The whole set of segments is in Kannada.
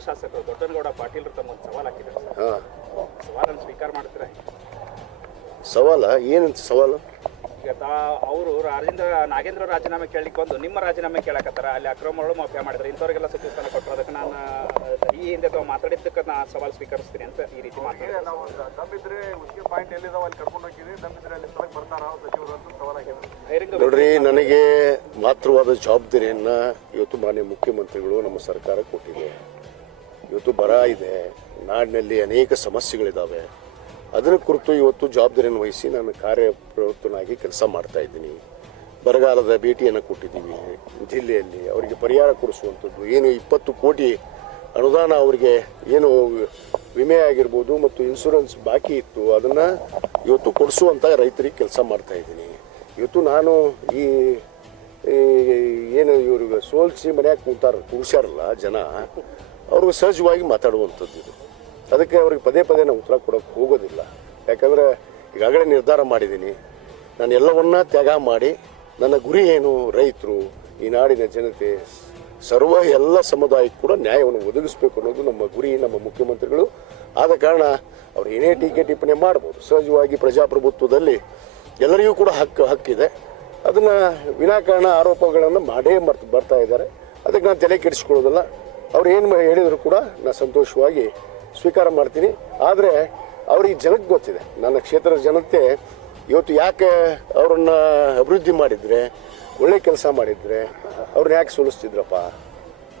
ಮಾಜಿ ಶಾಸಕರು ದೊಡ್ಡನಗೌಡ ಪಾಟೀಲ್ ತಮ್ಮ ಸವಾಲ್ ಹಾಕಿದ್ದಾರೆ ಸರ್. ಸವಾಲನ್ನು ಸ್ವೀಕಾರ ಮಾಡ್ತೀರಾ? ಸವಾಲ ಏನಂತ ಸವಾಲು? ಈಗ ಅವರು ನಾಗೇಂದ್ರ ರಾಜೀನಾಮೆ ಕೇಳಲಿಕ್ಕೆ ಒಂದು ನಿಮ್ಮ ರಾಜೀನಾಮೆ ಕೇಳಕತ್ತಾರ. ಅಲ್ಲಿ ಅಕ್ರಮಗಳು ಮಾಫಿಯಾ ಮಾಡಿದ್ರೆ ಇಂಥವ್ರಿಗೆಲ್ಲ ಸಚಿವ ಸ್ಥಾನ ಕೊಟ್ಟರು. ಅದಕ್ಕೆ ನಾನು ಈ ಹಿಂದೆ ತಾವು ಮಾತಾಡಿದ್ದಕ್ಕೆ ನಾನು ಸವಾಲು ಸ್ವೀಕರಿಸ್ತೀನಿ ಅಂತ ಈ ರೀತಿ ಮಾತಾಡಿದ್ರೆ ನಾವು ದಮ್ಮಿದ್ರೆ ಉಸಿಗೆ ಪಾಯಿಂಟ್ ಎಲ್ಲಿದಾವ ಅಲ್ಲಿ ಕರ್ಕೊಂಡು ಹೋಗಿದ್ವಿ. ದಮ್ಮಿದ್ರೆ ಅಲ್ಲಿ ಸ್ಥಳಕ್ಕೆ ಬರ್ತಾರ ಸಚಿವರು ಅಂತ ಸವಾಲಾಗಿದೆ. ನೋಡ್ರಿ, ನನಗೆ ಮಾತೃವಾದ ಜವಾಬ್ದಾರಿಯನ್ನ ಇವತ್ತು ಮಾನ್ಯ ಮುಖ್ಯಮಂತ್ರಿಗಳು ನಮ್ಮ ಸರ್ಕಾರ ಕೊಟ್ಟಿದೆ. ಇವತ್ತು ಬರ ಇದೆ, ನಾಡಿನಲ್ಲಿ ಅನೇಕ ಸಮಸ್ಯೆಗಳಿದ್ದಾವೆ. ಅದರ ಕುರಿತು ಇವತ್ತು ಜವಾಬ್ದಾರಿಯನ್ನು ವಹಿಸಿ ನಾನು ಕಾರ್ಯಪ್ರವೃತ್ತನಾಗಿ ಕೆಲಸ ಮಾಡ್ತಾ ಇದ್ದೀನಿ. ಬರಗಾಲದ ಭೇಟಿಯನ್ನು ಕೊಟ್ಟಿದ್ದೀವಿ ಜಿಲ್ಲೆಯಲ್ಲಿ. ಅವರಿಗೆ ಪರಿಹಾರ ಕೊಡಿಸುವಂಥದ್ದು ಏನು 20 ಕೋಟಿ ಅನುದಾನ ಅವರಿಗೆ ಏನು ವಿಮೆ ಆಗಿರ್ಬೋದು ಮತ್ತು ಇನ್ಶೂರೆನ್ಸ್ ಬಾಕಿ ಇತ್ತು, ಅದನ್ನು ಇವತ್ತು ಕೊಡಿಸುವಂಥ ರೈತರಿಗೆ ಕೆಲಸ ಮಾಡ್ತಾ ಇದ್ದೀನಿ. ಇವತ್ತು ನಾನು ಈ ಏನು ಇವ್ರಿಗೆ ಸೋಲಿಸಿ ಮನ್ಯಾಗ ಕೂರ್ಸ್ಯಾರಲ್ಲ ಜನ, ಅವ್ರಿಗೆ ಸಹಜವಾಗಿ ಮಾತಾಡುವಂಥದ್ದು ಇದು. ಅದಕ್ಕೆ ಅವ್ರಿಗೆ ಪದೇ ಪದೇ ನಾನು ಉತ್ತರ ಕೊಡೋಕ್ಕೆ ಹೋಗೋದಿಲ್ಲ. ಯಾಕಂದರೆ ಈಗಾಗಲೇ ನಿರ್ಧಾರ ಮಾಡಿದ್ದೀನಿ, ನಾನು ಎಲ್ಲವನ್ನ ತ್ಯಾಗ ಮಾಡಿ ನನ್ನ ಗುರಿ ಏನು, ರೈತರು, ಈ ನಾಡಿನ ಜನತೆ, ಎಲ್ಲ ಸಮುದಾಯಕ್ಕೆ ಕೂಡ ನ್ಯಾಯವನ್ನು ಒದಗಿಸಬೇಕು ಅನ್ನೋದು ನಮ್ಮ ಗುರಿ, ನಮ್ಮ ಮುಖ್ಯಮಂತ್ರಿಗಳು. ಆದ ಕಾರಣ ಅವ್ರು ಏನೇ ಟೀಕೆ ಟಿಪ್ಪಣಿ ಮಾಡ್ಬೋದು. ಸಹಜವಾಗಿ ಪ್ರಜಾಪ್ರಭುತ್ವದಲ್ಲಿ ಎಲ್ಲರಿಗೂ ಕೂಡ ಹಕ್ಕಿದೆ. ಅದನ್ನು ವಿನಾಕಾರಣ ಆರೋಪಗಳನ್ನು ಮಾಡೇ ಬರ್ತಾ ಇದ್ದಾರೆ. ಅದಕ್ಕೆ ನಾನು ತಲೆ ಕೆಡಿಸ್ಕೊಳ್ಳೋದಿಲ್ಲ. ಅವ್ರು ಏನು ಹೇಳಿದ್ರು ಕೂಡ ನಾನು ಸಂತೋಷವಾಗಿ ಸ್ವೀಕಾರ ಮಾಡ್ತೀನಿ. ಆದರೆ ಅವ್ರಿಗೆ ಜನಕ್ಕೆ ಗೊತ್ತಿದೆ, ನನ್ನ ಕ್ಷೇತ್ರದ ಜನತೆ ಇವತ್ತು ಯಾಕೆ ಅವ್ರನ್ನ ಅಭಿವೃದ್ಧಿ ಮಾಡಿದರೆ, ಒಳ್ಳೆ ಕೆಲಸ ಮಾಡಿದರೆ ಅವ್ರನ್ನ ಯಾಕೆ ಸೋಲಿಸ್ತಿದ್ರಪ್ಪ,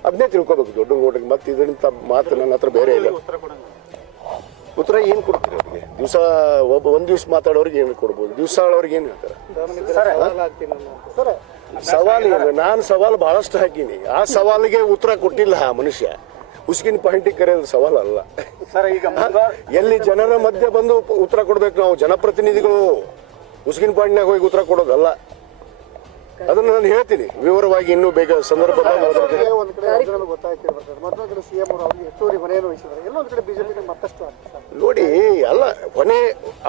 ಅದನ್ನೇ ತಿಳ್ಕೊಬೇಕು ದೊಡ್ಡನಗೌಡರಿಗೆ. ಮತ್ತು ಇದರಿಂದ ಮಾತು ನನ್ನ ಹತ್ರ ಬೇರೆ ಇಲ್ಲ. ಉತ್ತರ ಏನು ಕೊಡ್ತೀರಿ ಅವ್ರಿಗೆ? ಒಂದು ದಿವಸ ಮಾತಾಡೋರಿಗೆ ಏನು ಕೊಡ್ಬೋದು, ದಿವಸ ಆಳೋರಿಗೆ ಏನು ಹೇಳ್ತಾರೆ? ಸವಾಲು ಏನು? ನಾನು ಸವಾಲು ಬಹಳಷ್ಟು ಹಾಕೀನಿ. ಆ ಸವಾಲಿಗೆ ಉತ್ತರ ಕೊಟ್ಟಿಲ್ಲ ಆ ಮನುಷ್ಯ. ಉಸ್ಕಿನ ಪಾಯಿಂಟಿಗೆ ಕರೆಯೋದು ಸವಾಲು ಅಲ್ಲ ಸರ್. ಈಗ ಎಲ್ಲಿ ಜನರ ಮಧ್ಯೆ ಬಂದು ಉತ್ತರ ಕೊಡ್ಬೇಕು ನಾವು ಜನಪ್ರತಿನಿಧಿಗಳು. ಉಸ್ಕಿನ ಪಾಯಿಂಟ್ನಾಗ ಹೋಗಿ ಉತ್ತರ ಕೊಡೋದಲ್ಲ. ಅದನ್ನು ನಾನು ಹೇಳ್ತೀನಿ ವಿವರವಾಗಿ ಇನ್ನೂ ಬೇಗ ಸಂದರ್ಭದಾಗ. ನೋಡಿ, ಅಲ್ಲ, ಕೊನೆ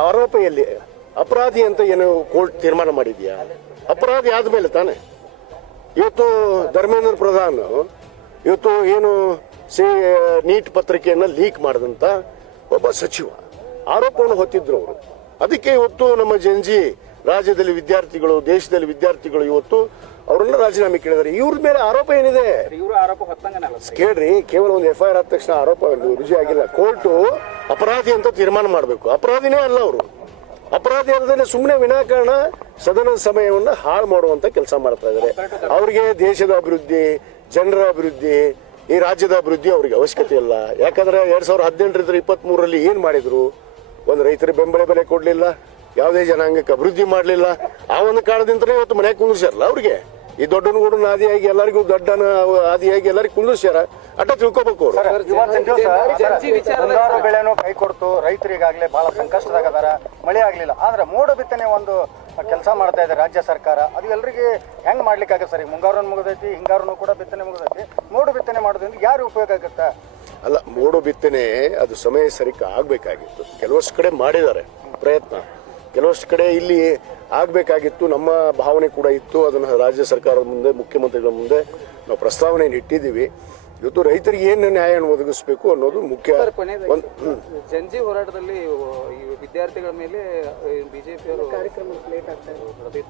ಆರೋಪ ಎಲ್ಲಿ? ಅಪರಾಧಿ ಅಂತ ಏನು ಕೋರ್ಟ್ ತೀರ್ಮಾನ ಮಾಡಿದ್ಯಾ? ಅಪರಾಧಿ ಆದ್ಮೇಲೆ ತಾನೆ. ಇವತ್ತು ಧರ್ಮೇಂದ್ರ ಪ್ರಧಾನ್ ಇವತ್ತು ಏನು ನೀಟ್ ಪತ್ರಿಕೆಯನ್ನು ಲೀಕ್ ಮಾಡಿದಂತ ಒಬ್ಬ ಸಚಿವ ಆರೋಪವನ್ನು ಹೊತ್ತಿದ್ರು ಅವರು. ಅದಕ್ಕೆ ಇವತ್ತು ನಮ್ಮ ಜನಜಿ ರಾಜ್ಯದಲ್ಲಿ ವಿದ್ಯಾರ್ಥಿಗಳು, ದೇಶದಲ್ಲಿ ವಿದ್ಯಾರ್ಥಿಗಳು ಇವತ್ತು ಅವರನ್ನ ರಾಜೀನಾಮೆ ಕೇಳಿದ್ದಾರೆ. ಇವ್ರ ಮೇಲೆ ಆರೋಪ ಏನಿದೆ ಕೇಳ್ರಿ. ಕೇವಲ ಒಂದು FIR ಆದ ತಕ್ಷಣ ಆರೋಪ ರುಜು ಆಗಿಲ್ಲ. ಕೋರ್ಟು ಅಪರಾಧಿ ಅಂತ ತೀರ್ಮಾನ ಮಾಡಬೇಕು. ಅಪರಾಧಿನೇ ಅಲ್ಲ ಅವರು. ಅಪರಾಧಿ ಅಲ್ಲದೆ ಸುಮ್ಮನೆ ವಿನಾಕಾರಣ ಸದನದ ಸಮಯವನ್ನು ಹಾಳು ಮಾಡುವಂತ ಕೆಲಸ ಮಾಡ್ತಾ ಇದ್ದಾರೆ. ಅವ್ರಿಗೆ ದೇಶದ ಅಭಿವೃದ್ಧಿ, ಜನರ ಅಭಿವೃದ್ಧಿ, ಈ ರಾಜ್ಯದ ಅಭಿವೃದ್ಧಿ ಅವ್ರಿಗೆ ಅವಶ್ಯಕತೆ ಇಲ್ಲ. ಯಾಕಂದ್ರೆ 2018 23 ಏನು ಮಾಡಿದ್ರು? ಒಂದು ರೈತರಿಗೆ ಬೆಂಬಲ ಬೆಲೆ ಕೊಡ್ಲಿಲ್ಲ, ಯಾವುದೇ ಜನಾಂಗಕ್ಕೆ ಅಭಿವೃದ್ಧಿ ಮಾಡಲಿಲ್ಲ. ಆ ಒಂದು ಕಾರಣದಿಂದಲೇ ಇವತ್ತು ಮನೆಗೆ ಕುಂದಿರ್ಸಾರಲ್ಲ ಅವ್ರಿಗೆ. ಈ ದೊಡ್ಡನಗೂಡು ಆದಿಯಾಗಿ ಎಲ್ಲರಿಗೂ ದೊಡ್ಡನ ಆದಿಯಾಗಿ ಎಲ್ಲರಿಗೂ ಕುಂದಿರ್ಸ್ಯಾರ. ಅಡ್ಡ ತಿಳ್ಕೊಬೇಕು ಅವರು. ಮುಂಗಾರು ಬೆಳೆನೂ ಕೈ ಕೊಡ್ತು, ರೈತರಿಗಾಗಲೇ ಬಹಳ ಸಂಕಷ್ಟದಾಗದಾರ. ಮಳೆ ಆಗ್ಲಿಲ್ಲ, ಆದ್ರೆ ಮೋಡ ಬಿತ್ತನೆ ಒಂದು ಕೆಲಸ ಮಾಡ್ತಾ ಇದೆ ರಾಜ್ಯ ಸರ್ಕಾರ. ಅದು ಎಲ್ಲರಿಗೆ ಹೆಂಗ್ ಮಾಡ್ಲಿಕ್ಕೆ ಸರ್? ಈಗ ಮುಂಗಾರು ಮುಗಿದೈತಿ, ಹಿಂಗಾರು ಕೂಡ ಬಿತ್ತನೆ ಮುಗಿದೈತಿ. ಮೋಡು ಬಿತ್ತನೆ ಮಾಡೋದ್ರಿಂದ ಯಾರು ಉಪಯೋಗ ಆಗುತ್ತೆ? ಅಲ್ಲ, ಮೋಡು ಬಿತ್ತನೆ ಅದು ಸಮಯ ಸರಿಕ ಆಗ್ಬೇಕಾಗಿತ್ತು. ಕೆಲವಷ್ಟು ಕಡೆ ಮಾಡಿದ್ದಾರೆ ಪ್ರಯತ್ನ, ಕೆಲವಷ್ಟು ಕಡೆ ಇಲ್ಲಿ ಆಗಬೇಕಾಗಿತ್ತು. ನಮ್ಮ ಭಾವನೆ ಕೂಡ ಇತ್ತು. ಅದನ್ನು ರಾಜ್ಯ ಸರ್ಕಾರದ ಮುಂದೆ, ಮುಖ್ಯಮಂತ್ರಿಗಳ ಮುಂದೆ ನಾವು ಪ್ರಸ್ತಾವನೆಯನ್ನು ಇಟ್ಟಿದ್ದೀವಿ. ಇವತ್ತು ರೈತರಿಗೆ ಏನು ನ್ಯಾಯವನ್ನು ಒದಗಿಸಬೇಕು ಅನ್ನೋದು ಮುಖ್ಯ. ಜಂಜಿ ಹೋರಾಟದಲ್ಲಿ ವಿದ್ಯಾರ್ಥಿಗಳ ಮೇಲೆ ಬಿಜೆಪಿಯವರು ಕಾರ್ಯಕ್ರಮ ಲೇಟ್ ಆಗ್ತಾ ಇದೆ.